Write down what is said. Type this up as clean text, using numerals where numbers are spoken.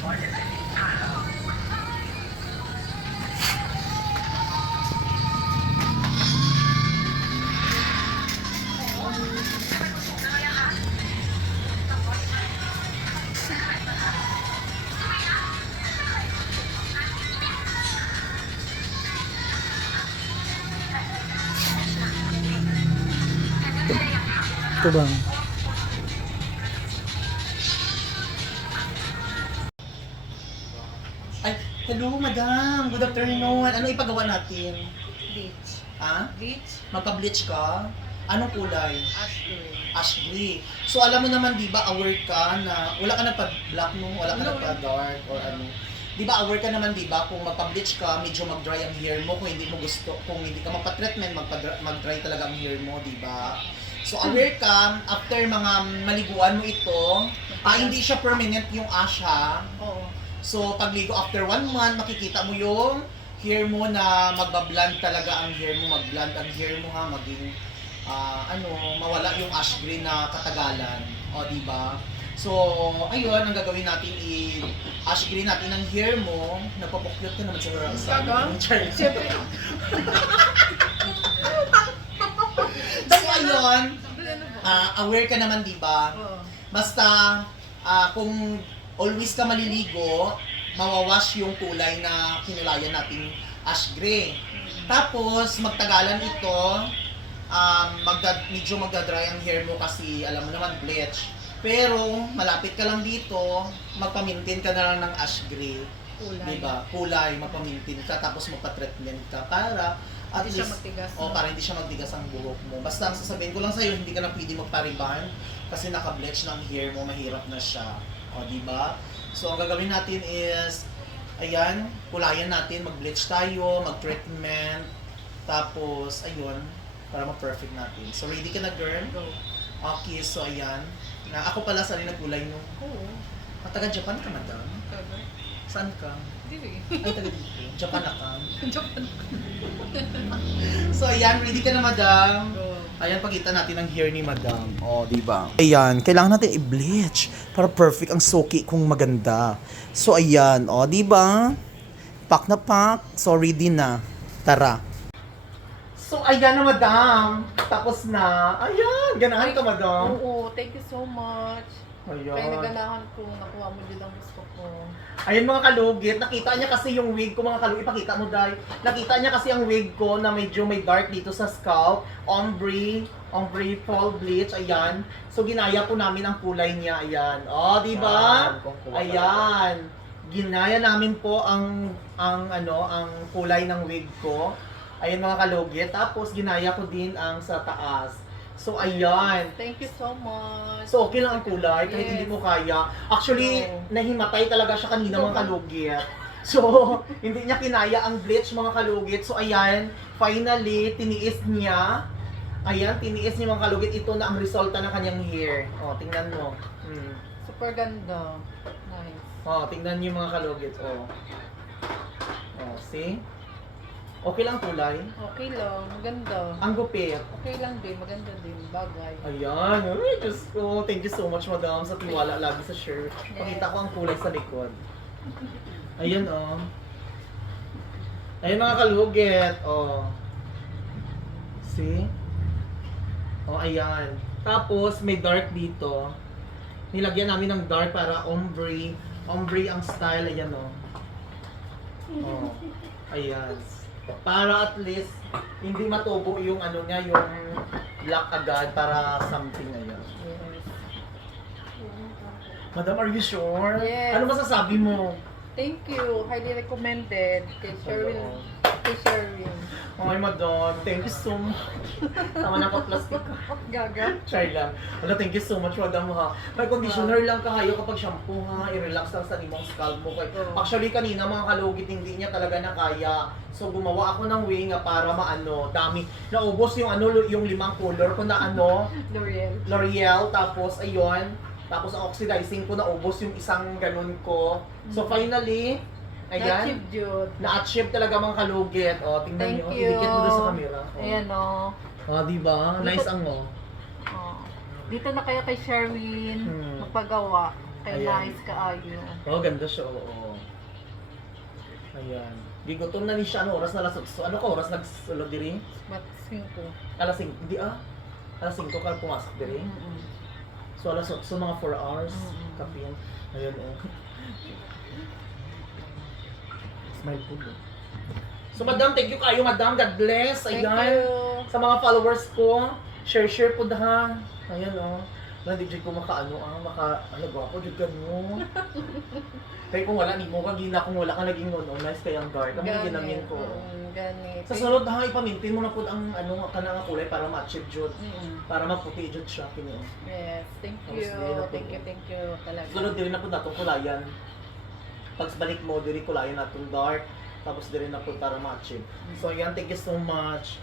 Ito bang? Ay, hello madam. Good afternoon. Ano ipagawa natin? Bleach. Ha? Bleach? Magpa-bleach ka? Anong kulay? Ash gray. Ash gray. So alam mo naman 'di ba aware ka na wala ka na pa-black no, wala ka na No. pa-dark or ano. 'Di ba aware ka naman 'di ba kung magpa-bleach ka, medyo mag-dry ang hair mo kung hindi mo gusto, kung hindi ka magpa-treatment, mag-dry talaga ang hair mo, 'di ba? So aware ka after mga maliguan mo ito, hindi siya permanent yung ash ha. Oo. So pagligo after 1 month, makikita mo yung hair mo na magba-blend talaga ang hair mo, mag-blend ang hair mo ha, maging mawala yung ash gray na katagalan. O, di ba? So, ayun, ang gagawin natin ash gray natin ang hair mo. Napapokyot ka naman sa Gaga? Siyempre. So, ayun, aware ka naman, di ba? Oo. Basta, kung always ka maliligo, mawawash yung kulay na kinulayan nating ash gray. Tapos, magtagalan ito, medyo magdadry ang hair mo kasi alam mo naman bleach. Pero malapit ka lang dito, magpa-maintain ka na lang ng ash gray. Kulay. Diba? Kulay, magpa-maintain ka tapos magpa-treatment ka para at Hindi siya least magtigas, no? para hindi siya magtigas ang buhok mo. Basta ang sasabihin ko lang sa'yo, hindi ka na pwede magpa-rebond kasi naka-bleach na ang hair mo, mahirap na siya. O, diba? So, ang gagawin natin is, ayan, kulayan natin, mag-bleach tayo, mag-treatment, tapos, ayun, para ma-perfect natin. So, ready ka na, girl? Go. Okay, so ayan. Ako pala sa rin nagkulay no. Oo. Taga-Japan ka, madam? Cover. Saan ka? Hindi. Ay, taga dito. Japan na ka. Japan. So, ayan, ready ka na, madam? Go. Ayan, pakita natin ang hair ni madam. Oh, di ba? Ayan, kailangan natin i-bleach para perfect ang suki kung maganda. So, ayan, oh, di ba? Pak na pak. So, ready na. Tara. So, ayan na, madam. Tapos na. Ayan, ganahan ka, madam. Oo, thank you so much. Ayan. Kaya naganahan ko, nakuha mo din ang gusto ko. Ayan mga kalugit, nakita niya kasi yung wig ko mga kalugit, ipakita mo dahil. Nakita niya kasi ang wig ko na medyo may dark dito sa scalp, ombre fall bleach, ayan. So ginaya po namin ang kulay niya, ayan. Oh, di ba? Ayan. Ginaya namin po ang kulay ng wig ko. Ayan mga kalugit, tapos ginaya ko din ang sa taas. So ayan. Thank you so much. So, okay lang ang kulay, kahit Yes. hindi mo kaya. Actually, Oo. nahimatay talaga siya kanina mga kalugit. So, hindi niya kinaya ang bleach mga kalugit. So, ayan, finally, tiniis niya. Ayan, tiniis niya mga kalugit. Ito na ang resulta ng kanyang hair. O, tingnan mo. Super ganda. Nice. O, tingnan niyo mga kalugit. O, see? Okay lang kulay. Okay lang. Maganda. Ang gupit. Okay lang din. Maganda din. Bagay. Ayan, ay, Diyos ko. Thank you so much, madam, sa tiwala lagi sa share. Pakita ko ang kulay sa likod. Ayan, oh. Ayan, mga kalugit, oh. See? Oh, ayan. Tapos, may dark dito. Nilagyan namin ng dark para ombre. Ombre ang style, ayan, oh. Oh, ayan. Para at least hindi matubo yung ano niya, yung black agad para something na yun. Yes. Madam, are you sure? Yes. Ano masasabi mo? Thank you. Highly recommended kay Sherwin. Kay Sherwin. Ay, madam, thank you so much. Tama na ka plastic ka. Gaga. Try lang. Wala, thank you so much, madam, ha. May conditioner lang kayo kapag shampoo, ha. I-relax lang sa imong scalp mo. Actually, kanina mga kalugit, hindi niya talaga na kaya. So, gumawa ako ng way nga para dami. Naubos yung yung 5 color ko na L'Oreal. L'Oreal, tapos ayun. Tapos ang oxidizing ko, naubos yung isang ganun ko. So, finally, ayan. Na-achieve yun. Na-achieve talaga mga kalugit. O, tingnan Thank nyo. you. Idikit mo doon sa camera. O. Ayan o. Diba? Nice ang mo. Oh. Dito na kayo kay Sherwin Hmm. magpagawa. Kay Ayan. nice kaayo. Oh, ganda siya, oo. Ayan. Gigutom na ni siya, ano oras na alas, so, ano ka oras nagsulod diri? But 5. Alas 5, hindi Alas 5 ka pumasok diri. So alas 8, so mga 4 hours. Kapin. Ayan, oh. Smile food, oh. So, madam, thank you kayo, madam. God bless. Thank Ayan. you. Sa mga followers ko, share po ha. Ayan, oh. Wala, di dyan ko gwapo, dyan ka mo. Kaya kung wala, ni mo kang gina, kung wala ka naging nice kayang guard. Ang mga ginamin ko. Ganit. Sa sunod ha, ipamintin mo na po ang kanang kulay para ma-achieve jud. Para maputi jud siya, kini. Yes, thank Tapos you. dili na po. Thank you talaga. Sunod din na po natong kulayan. Pagbalik mo, diri kulayan natong dark. Tapos diri na po para ma-achieve. So, yan, thank you so much.